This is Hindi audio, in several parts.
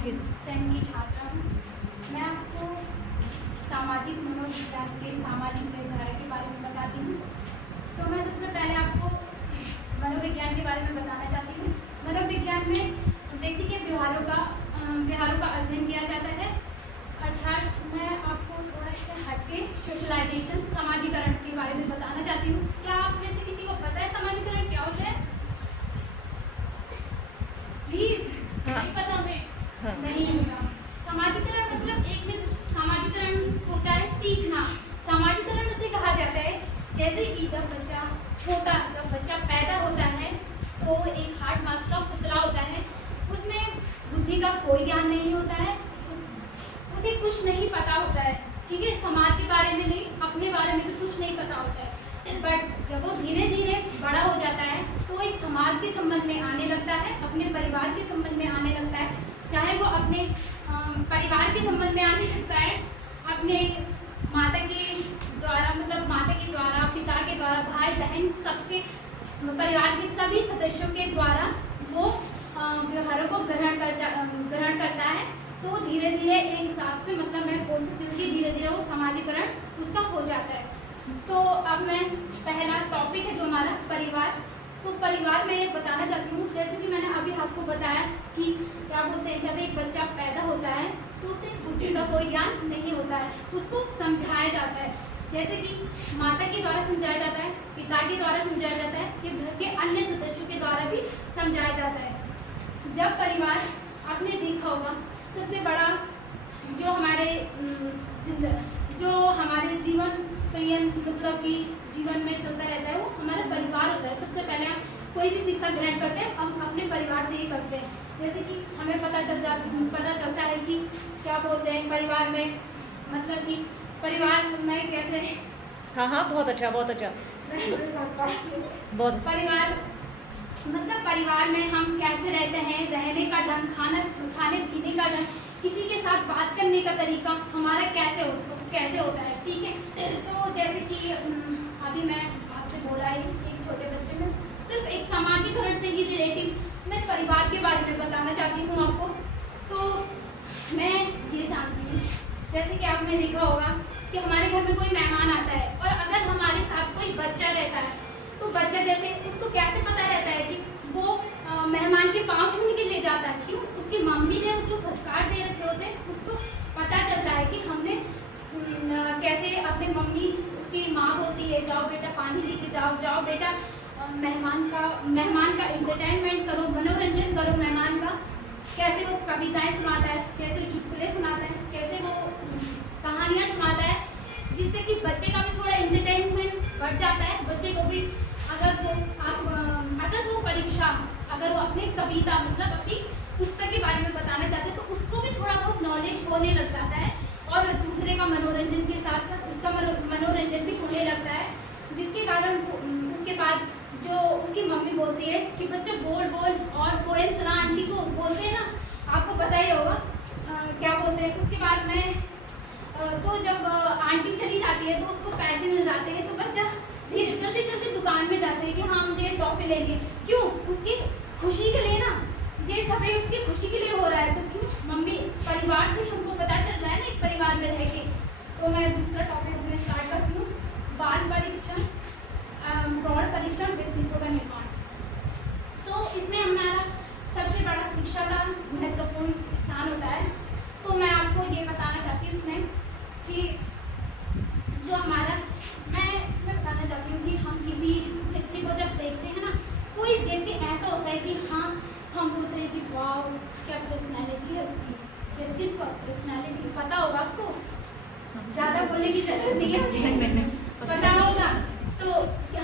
सेम की छात्रा हूँ। मैं आपको सामाजिक मनोविज्ञान के सामाजिक निर्धारक के बारे में बताती हूँ। तो मैं सबसे पहले आपको मनोविज्ञान के बारे में बताना चाहती हूँ। मनोविज्ञान में व्यक्ति के व्यवहारों का अध्ययन किया जाता है। अर्थात मैं आपको थोड़ा इससे हटके सोशलाइजेशन समाजीकरण के बारे में बताना चाहती हूँ। क्या आप में से किसी को पता है समाजीकरण क्या होता है? प्लीज नहीं पता हमें? हाँ। नहीं होगा। समाजीकरण मतलब एक में समाजीकरण होता है सीखना। समाजीकरण उसे कहा जाता है जैसे कि जब बच्चा पैदा होता है तो एक हार्ड मास का पुतला होता है, उसमें बुद्धि का कोई ज्ञान नहीं होता है, उसे कुछ नहीं पता होता है, ठीक है, समाज के बारे में नहीं, अपने बारे में भी कुछ नहीं पता होता है। बट जब वो धीरे धीरे बड़ा हो जाता है तो एक समाज के संबंध में आने लगता है, अपने परिवार के संबंध में आने लगता है, चाहे वो अपने परिवार के संबंध में आने लगता है, अपने माता के द्वारा, पिता के द्वारा, भाई बहन, सबके परिवार के सभी सदस्यों के द्वारा वो व्यवहारों को ग्रहण करता है। तो धीरे धीरे एक हिसाब से मतलब मैं बोल सकती हूँ कि धीरे धीरे वो समाजीकरण उसका हो जाता है। तो अब मैं पहला टॉपिक है जो हमारा परिवार। तो परिवार में ये बताना चाहती हूँ, जैसे कि मैंने अभी आपको बताया कि क्या बोलते हैं, जब एक बच्चा पैदा होता है तो उसे बुद्धि का कोई ज्ञान नहीं होता है, उसको समझाया जाता है, जैसे कि माता के द्वारा समझाया जाता है, पिता के द्वारा समझाया जाता है, कि घर के अन्य सदस्यों के द्वारा भी समझाया जाता है। जब परिवार, आपने देखा होगा सबसे बड़ा जो हमारे जीवन मतलब कि जीवन में चलता रहता है वो हमारा परिवार होता है। सबसे पहले हम कोई भी शिक्षा ग्रहण करते हैं हम अपने परिवार से ही करते हैं। जैसे कि हमें पता चलता है कि क्या बोलते हैं परिवार में, मतलब कि परिवार में कैसे। हाँ, बहुत अच्छा बहुत परिवार में हम कैसे रहते हैं, रहने का ढंग, खाने पीने का ढंग, किसी के साथ बात करने का तरीका हमारा कैसे होता है, ठीक है। तो जैसे कि अभी मैं आपसे बोला है एक छोटे बच्चे में सिर्फ एक सामाजिकरण से ही रिलेटिव मैं परिवार के बारे में बताना चाहती हूँ आपको। तो मैं ये जानती हूँ, जैसे कि आपने देखा होगा कि हमारे घर में कोई मेहमान आता है और अगर हमारे साथ कोई बच्चा रहता है तो बच्चा जैसे उसको कैसे पता रहता है कि वो मेहमान के पाँव छूने के लिए जाता है, क्यों? उसकी मम्मी ने जो संस्कार दे रखे होते हैं उसको पता चलता है कि हमने कैसे अपने मम्मी, उसकी माँ बोलती है जाओ बेटा पानी लेके जाओ बेटा मेहमान का एंटरटेनमेंट करो, मनोरंजन करो मेहमान का। कैसे वो कविताएं सुनाता है, कैसे चुटकुले सुनाता है, कैसे वो कहानियाँ सुनाता है, जिससे कि बच्चे का भी थोड़ा एंटरटेनमेंट बढ़ जाता है। बच्चे को भी अगर वो अपनी कविता मतलब अपनी पुस्तक के बारे में बताना चाहते हैं तो उसको भी थोड़ा बहुत नॉलेज होने लग जाता है और दूसरे का मनोरंजन के साथ साथ उसका मनोरंजन भी होने लगता है, जिसके कारण उसके बाद जो उसकी मम्मी बोलती है कि बच्चे बोल और पोएम सुना आंटी को, बोलते हैं ना, आपको पता ही होगा क्या बोलते हैं। उसके बाद में तो जब आंटी चली जाती है तो उसको पैसे मिल जाते हैं तो बच्चा जल्दी दुकान में जाते हैं कि हाँ मुझे टॉफी लेनी है, क्यों? उसकी खुशी के लिए ना, ये सब उसकी खुशी के लिए हो रहा है। तो क्यों? मम्मी, परिवार से हमको पता चल रहा है ना एक परिवार में रह के। तो मैं दूसरा टॉपिक में स्टार्ट करती हूँ, बाल परीक्षण, प्रौढ़ परीक्षण, व्यक्तित्व का निर्माण। तो इसमें हमारा सबसे बड़ा शिक्षा का महत्वपूर्ण स्थान होता है। तो मैं आपको ये बताना चाहती हूँ इसमें कि जो मैं इसमें बताना चाहती हूँ कि हम किसी व्यक्ति को जब देखते हैं ना, कोई व्यक्ति ऐसा होता है कि हाँ हम बोलते हैं कि वाह क्या पर्सनैलिटी है उसकी, व्यक्तित्व, पर्सनैलिटी पता होगा आपको, ज़्यादा बोलने की जरूरत नहीं है, पता होगा। तो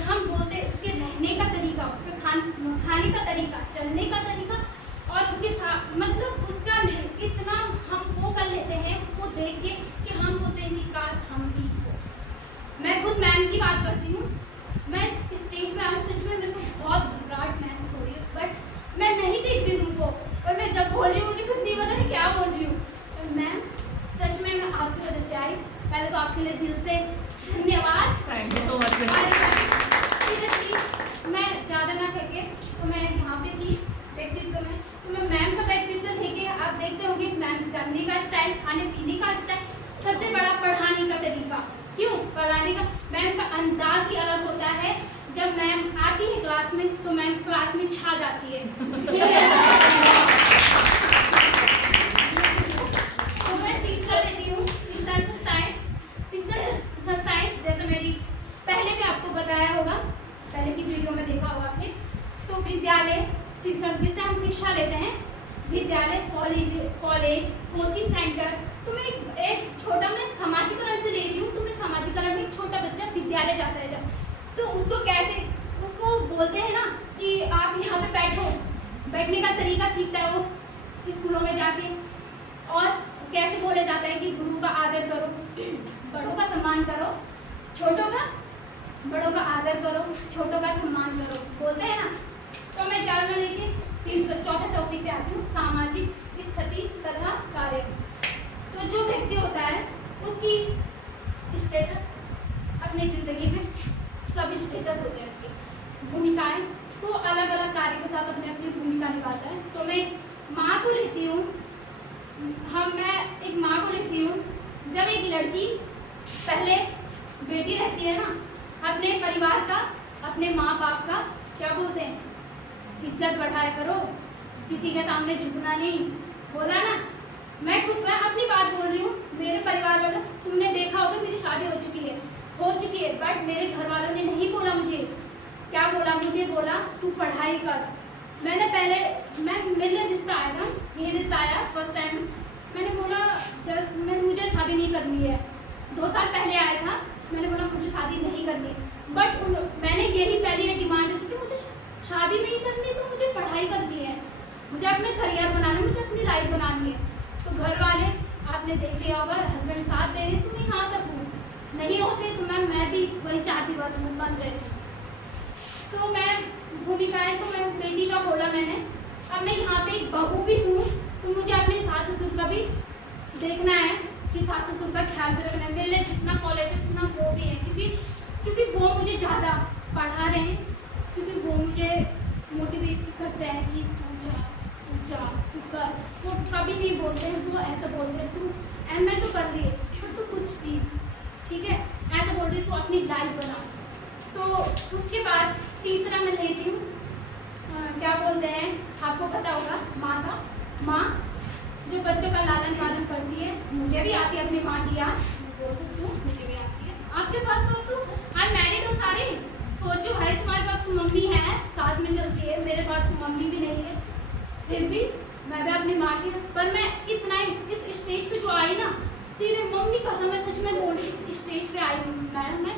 हम बोलते हैं उसके रहने का तरीका, उसके खाने का तरीका, चलने का तरीका और उसके साथ मतलब उसका इतना हम वो कर लेते हैं उसको देख के कि हम बोलते हैं कि काश हम भी हो। मैं खुद मैम की बात करती हूँ, मैं इस स्टेज में आई सच में मेरे को बहुत घबराहट महसूस हो रही है, बट मैं नहीं देखती तुमको, और मैं जब बोल रही हूँ मुझे खुद नहीं पता मैं क्या बोल रही हूँ। और मैम सच में मैं आपकी वजह से आई, पहले तो आपके लिए दिल से धन्यवाद। Thank you so much. मैं ज़्यादा ना कहके तो मैं यहाँ पे थी व्यक्तित्व में, तो मैं मैम का व्यक्तित्व लेके आप देखते हो कि में मैम चलने का स्टाइल, खाने पीने का स्टाइल, सबसे बड़ा पढ़ाने का तरीका। क्यों पढ़ाने का? मैम का अंदाज ही अलग होता है। जब मैम आती है क्लास में तो मैम क्लास में छा जाती है। तो मैं तीसरा लेती हूँ शिक्षण संस्थाएं। शिक्षण संस्थाएं जैसे मेरी पहले भी आपको बताया होगा, पहले की वीडियो में देखा होगा आपने, तो विद्यालय शिक्षण जिससे हम शिक्षा लेते हैं, विद्यालय, कॉलेज, कोचिंग सेंटर। तो मैं एक छोटा मैं समाजीकरण से ले रही हूँ। तो मैं समाजीकरण में एक छोटा बच्चा विद्यालय जाता है जब, तो उसको कैसे, उसको बोलते हैं ना कि आप यहाँ पे बैठो, बैठने का तरीका सीखता है वो स्कूलों में जाके। और कैसे बोला जाता है कि गुरु का आदर करो, बड़ों का सम्मान करो, छोटों का, बड़ों का आदर करो, छोटों का सम्मान करो, बोलते हैं ना। तो मैं चार लेके चौथे टॉपिक पे आती हूँ, सामाजिक स्थिति तथा कार्य। तो जो व्यक्ति होता है उसकी स्टेटस, अपनी जिंदगी में सब स्टेटस होते हैं उसकी भूमिकाएं, तो अलग अलग कार्य के साथ अपनी अपनी भूमिका निभाता है। तो मैं माँ को लेती हूँ, मैं एक माँ को लेती हूँ। जब एक लड़की पहले बेटी रहती है ना, अपने परिवार का, अपने माँ बाप का क्या बोलते हैं, इज्जत बढ़ाया करो, किसी के सामने झुकना नहीं, बोला ना। मैं खुद मैं अपनी बात बोल रही हूँ, मेरे परिवार वालों, तुमने देखा होगा मेरी शादी हो चुकी है, बट मेरे घर वालों ने नहीं बोला मुझे, क्या बोला, मुझे बोला तू पढ़ाई कर। मैंने पहले मेरे रिश्ता आया था, ये रिश्ता आया फर्स्ट टाइम, मैंने बोला मुझे शादी नहीं करनी है। 2 साल पहले आया था, मैंने बोला मुझे शादी नहीं करनी, बट मैंने यही पहले डिमांड रखी कि मुझे शादी नहीं करनी, तो मुझे पढ़ाई करनी है, मुझे अपने करियर बनाना, मुझे अपनी लाइफ बनानी है। तो घर वाले आपने देख लिया होगा, हस्बैंड साथ दे रहे, तुम यहाँ तक हूँ, नहीं होते तो मैं भी वही चाहती हुआ तुम्हें बंद रहती। तो मैं भूमिकाएं, तो मैं बेटी का बोला मैंने, अब मैं यहाँ पे एक बहू भी हूँ, तो मुझे अपने सास ससुर का भी देखना है कि सास ससुर का ख्याल भी रखना है। मेरे लिए जितना कॉलेज है उतना वो भी है, क्योंकि वो मुझे ज़्यादा पढ़ा रहे हैं, क्योंकि वो मुझे मोटिवेट करते हैं कि तू जा तू कर। वो कभी नहीं बोलते हैं, वो ऐसा बोलते हैं तू एमए तो कर रही है पर तू कुछ सीख, ठीक है, ऐसा बोल रही है, तू अपनी लाइफ बना। तो उसके बाद तीसरा मैं लेती हूँ, क्या बोलते हैं, आपको पता होगा, माँ जो बच्चों का लालन पालन करती है। मुझे भी आती है अपनी माँ की याद, बोल सकती हूँ, मुझे भी आती है। आपके पास तो अनमैरिड हो सारे, सोचो भाई तुम्हारे पास तो मम्मी है, साथ में चलती है, मेरे पास तो मम्मी भी नहीं है, फिर भी मैं भी अपनी माँ की, पर मैं इतना ही इस स्टेज पे जो आई ना, सीधे मम्मी कसम, मैं सच में बोल रही, इस स्टेज पे आई मैडम,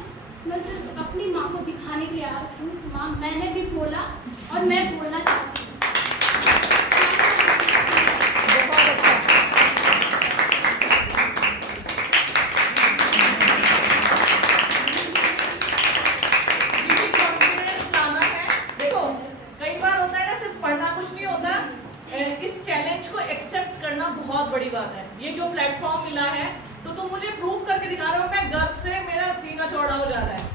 मैं सिर्फ अपनी माँ को दिखाने के लिए आ रही हूँ। माँ मैंने भी बोला और मैं बोलना चाहती हूँ। बहुत बड़ी बात है, ये जो प्लेटफॉर्म मिला है, तो तुम मुझे प्रूव करके दिखा रहे हो, मैं गर्व से मेरा सीना चौड़ा हो जा रहा है।